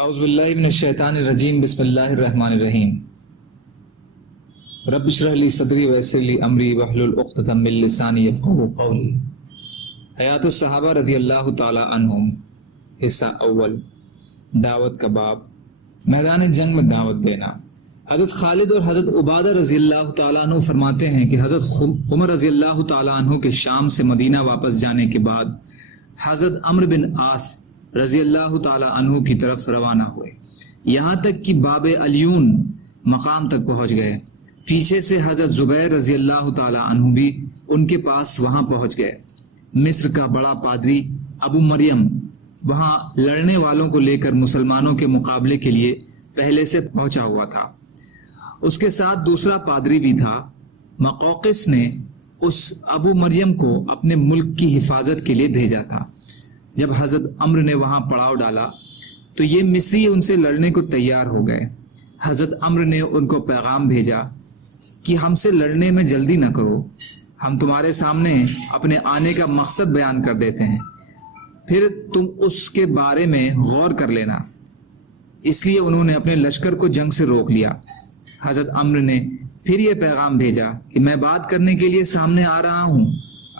اعوذ باللہ من الشیطان الرجیم بسم اللہ الرحمن الرحیم رب اشرح لی صدری ویسر لی امری واحلل عقدۃ من لسانی یفقہوا قولی۔ حیات الصحابہ رضی اللہ تعالی عنہم، حصہ اول، دعوت کا باب، میدان جنگ میں دعوت دینا۔ حضرت خالد اور حضرت عبادہ رضی اللہ تعالیٰ عنہ فرماتے ہیں کہ حضرت عمر رضی اللہ تعالیٰ عنہ کے شام سے مدینہ واپس جانے کے بعد حضرت عمرو بن عاص رضی اللہ تعالیٰ عنہ کی طرف روانہ ہوئے، یہاں تک کہ باب علیون مقام تک پہنچ گئے۔ پیچھے سے حضرت زبیر رضی اللہ تعالیٰ عنہ بھی ان کے پاس وہاں پہنچ گئے۔ مصر کا بڑا پادری ابو مریم وہاں لڑنے والوں کو لے کر مسلمانوں کے مقابلے کے لیے پہلے سے پہنچا ہوا تھا۔ اس کے ساتھ دوسرا پادری بھی تھا۔ مقوقس نے اس ابو مریم کو اپنے ملک کی حفاظت کے لیے بھیجا تھا۔ جب حضرت عمرو نے وہاں پڑاؤ ڈالا تو یہ مصری ان سے لڑنے کو تیار ہو گئے۔ حضرت عمرو نے ان کو پیغام بھیجا کہ ہم سے لڑنے میں جلدی نہ کرو، ہم تمہارے سامنے اپنے آنے کا مقصد بیان کر دیتے ہیں، پھر تم اس کے بارے میں غور کر لینا۔ اس لیے انہوں نے اپنے لشکر کو جنگ سے روک لیا۔ حضرت عمرو نے پھر یہ پیغام بھیجا کہ میں بات کرنے کے لیے سامنے آ رہا ہوں،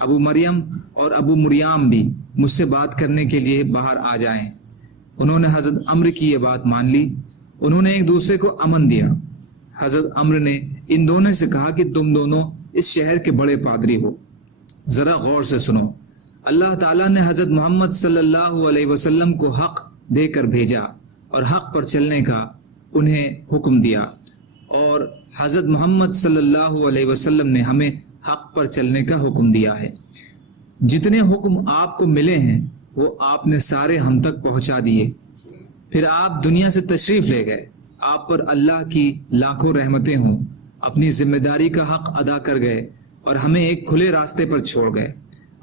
ابو مریم اور ابو مریام بھی مجھ سے بات کرنے کے لیے باہر آ جائیں۔ انہوں نے حضرت عمرو کی یہ بات مان لی۔ انہوں نے ایک دوسرے کو امن دیا۔ حضرت عمرو نے ان دونوں سے کہا کہ تم دونوں اس شہر کے بڑے پادری ہو، ذرا غور سے سنو۔ اللہ تعالیٰ نے حضرت محمد صلی اللہ علیہ وسلم کو حق دے کر بھیجا اور حق پر چلنے کا انہیں حکم دیا، اور حضرت محمد صلی اللہ علیہ وسلم نے ہمیں حق پر چلنے کا حکم دیا ہے۔ جتنے حکم آپ کو ملے ہیں وہ آپ نے سارے ہم تک پہنچا دیے، پھر آپ دنیا سے تشریف لے گئے۔ آپ پر اللہ کی لاکھوں رحمتیں ہوں، اپنی ذمہ داری کا حق ادا کر گئے اور ہمیں ایک کھلے راستے پر چھوڑ گئے۔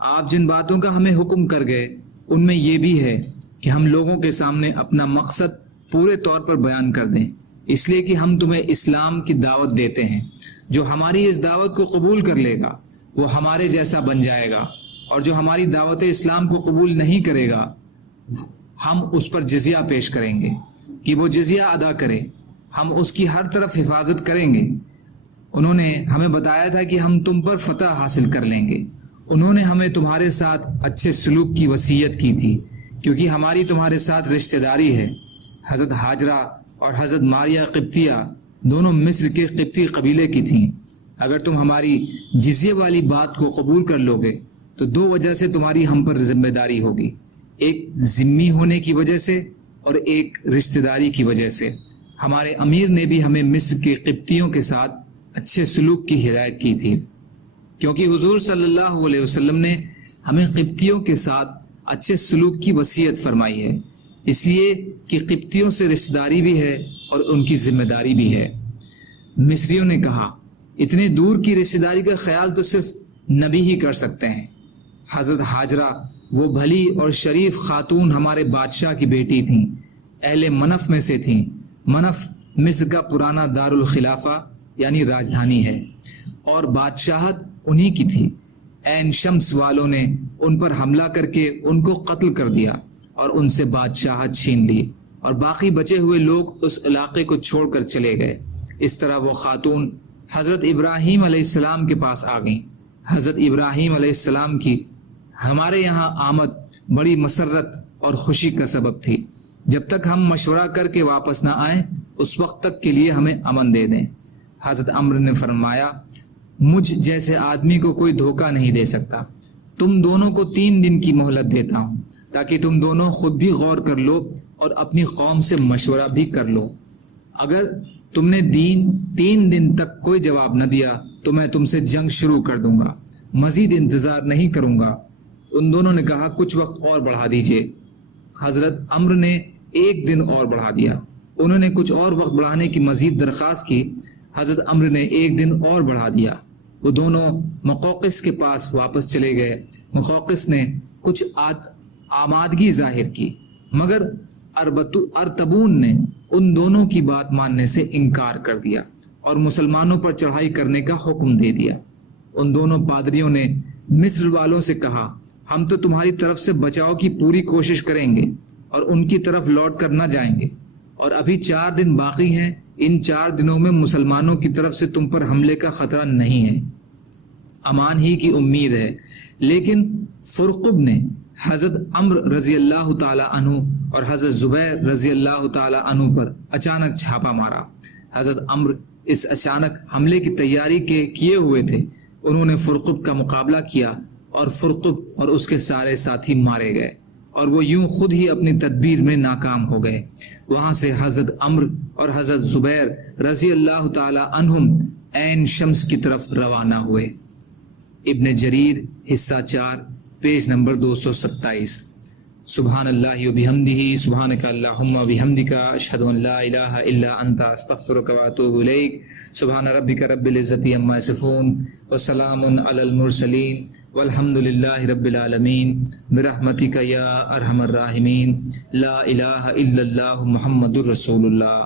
آپ جن باتوں کا ہمیں حکم کر گئے ان میں یہ بھی ہے کہ ہم لوگوں کے سامنے اپنا مقصد پورے طور پر بیان کر دیں، اس لیے کہ ہم تمہیں اسلام کی دعوت دیتے ہیں۔ جو ہماری اس دعوت کو قبول کر لے گا وہ ہمارے جیسا بن جائے گا، اور جو ہماری دعوت اسلام کو قبول نہیں کرے گا ہم اس پر جزیہ پیش کریں گے کہ وہ جزیہ ادا کرے، ہم اس کی ہر طرف حفاظت کریں گے۔ انہوں نے ہمیں بتایا تھا کہ ہم تم پر فتح حاصل کر لیں گے۔ انہوں نے ہمیں تمہارے ساتھ اچھے سلوک کی وصیت کی تھی کیونکہ ہماری تمہارے ساتھ رشتہ داری ہے۔ حضرت ہاجرہ اور حضرت ماریہ قبطیہ دونوں مصر کے قبطی قبیلے کی تھیں۔ اگر تم ہماری جزیہ والی بات کو قبول کر لو گے تو دو وجہ سے تمہاری ہم پر ذمہ داری ہوگی، ایک ذمہ ہونے کی وجہ سے اور ایک رشتہ داری کی وجہ سے۔ ہمارے امیر نے بھی ہمیں مصر کے قبطیوں کے ساتھ اچھے سلوک کی ہدایت کی تھی، کیونکہ حضور صلی اللہ علیہ وسلم نے ہمیں قبطیوں کے ساتھ اچھے سلوک کی وصیت فرمائی ہے، اس لیے کہ قبطیوں سے رشتہ داری بھی ہے اور ان کی ذمہ داری بھی ہے۔ مصریوں نے کہا اتنے دور کی رشتہ داری کا خیال تو صرف نبی ہی کر سکتے ہیں۔ حضرت ہاجرہ وہ بھلی اور شریف خاتون ہمارے بادشاہ کی بیٹی تھیں، اہل منف میں سے تھیں۔ منف مصر کا پرانا دارالخلافہ یعنی راجدھانی ہے، اور بادشاہت انہی کی تھی۔ عین شمس والوں نے ان پر حملہ کر کے ان کو قتل کر دیا اور ان سے بادشاہت چھین لی، اور باقی بچے ہوئے لوگ اس علاقے کو چھوڑ کر چلے گئے۔ اس طرح وہ خاتون حضرت ابراہیم علیہ السلام کے پاس آ گئیں۔ حضرت ابراہیم علیہ السلام کی ہمارے یہاں آمد بڑی مسرت اور خوشی کا سبب تھی۔ جب تک ہم مشورہ کر کے واپس نہ آئیں اس وقت تک کے لیے ہمیں امن دے دیں۔ حضرت عمرو نے فرمایا مجھ جیسے آدمی کو کوئی دھوکہ نہیں دے سکتا، تم دونوں کو 3 دن کی مہلت دیتا ہوں تاکہ تم دونوں خود بھی غور کر لو اور اپنی قوم سے مشورہ بھی کر لو۔ اگر تم نے 3 دن تک کوئی جواب نہ دیا تو میں تم سے جنگ شروع کر دوں گا، مزید انتظار نہیں کروں گا۔ ان دونوں نے کہا کچھ وقت اور بڑھا دیجئے۔ حضرت عمرو نے 1 دن اور بڑھا دیا۔ انہوں نے کچھ اور وقت بڑھانے کی مزید درخواست کی۔ حضرت عمرو نے 1 دن اور بڑھا دیا۔ وہ دونوں مقوقس کے پاس واپس چلے گئے۔ مقوقس نے کچھ آمادگی ظاہر کی، مگر ارتبون نے ان دونوں کی بات ماننے سے انکار کر دیا اور مسلمانوں پر چڑھائی کرنے کا حکم دے دیا۔ ان دونوں پادریوں نے مصر والوں سے کہا ہم تو تمہاری طرف سے بچاؤ کی پوری کوشش کریں گے اور ان کی طرف لوٹ کر نہ جائیں گے، اور ابھی 4 دن باقی ہیں، ان 4 دنوں میں مسلمانوں کی طرف سے تم پر حملے کا خطرہ نہیں ہے، امان ہی کی امید ہے۔ لیکن فرقب نے حضرت عمرو رضی اللہ تعالی عنہ اور حضرت زبیر رضی اللہ تعالی عنہ پر اچانک چھاپا مارا۔ حضرت عمرو اس اچانک حملے کی تیاری کے کیے ہوئے تھے، انہوں نے فرقب کا مقابلہ کیا اور فرقب اور اس کے سارے ساتھی مارے گئے اور وہ یوں خود ہی اپنی تدبیر میں ناکام ہو گئے۔ وہاں سے حضرت عمرو اور حضرت زبیر رضی اللہ تعالی عنہم عین شمس کی طرف روانہ ہوئے۔ ابن جریر حصہ 4 پیج نمبر 227۔ سبحان اللہ و بحمدہ، سبحانک اللہم و بحمدک، اشہد ان لا الہ الا انت، استغفرک و اتوب الیک۔ سبحان ربک رب العزت عما یصفون وسلام علی المرسلین والحمد للہ رب العالمین برحمتک یا ارحم الراحمین۔ لا الہ الا اللہ محمد رسول اللہ۔